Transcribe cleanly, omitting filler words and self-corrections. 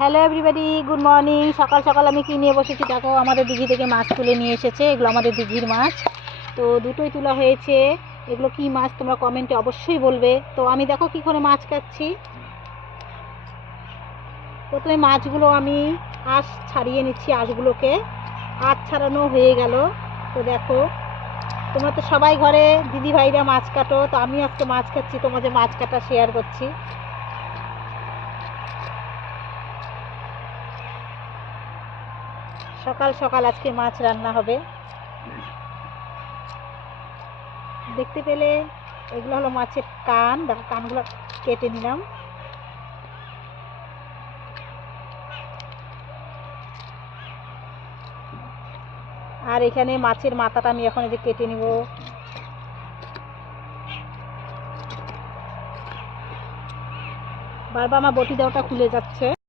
Hello everybody, good morning. সকাল সকাল আমি কি নিয়ে বসেছি দেখো, আমাদের দিঘি থেকে মাছ তুলে নিয়ে এসেছে। এগুলো আমাদের দিঘির মাছ, তো দুটোই তোলা হয়েছে। এগুলো কি মাছ তোমরা কমেন্টে অবশ্যই বলবে। তো আমি দেখো কি করে মাছ কাটছি। প্রথমে মাছগুলো আমি আঁশ ছাড়িয়ে নিচ্ছি, আঁশগুলোকে। আঁশ ছাড়ানো হয়ে গেল। তো দেখো, তোমরা তো সবাই ঘরে দিদি ভাইরা মাছ কাটো, তো আমি আজকে মাছ কাটছি, তোমাদের মাছ কাটা শেয়ার করছি। সকাল সকাল আজকে মাছ রান্না হবে। দেখতে পেলে এগুলো হলো মাছের কান, দেখো কানগুলো কেটে নিলাম। আর এখানে মাছের মাথাটা আমি এখন এই যে কেটে নিব। বারবার আমার বটি দেওয়াটা খুলে যাচ্ছে।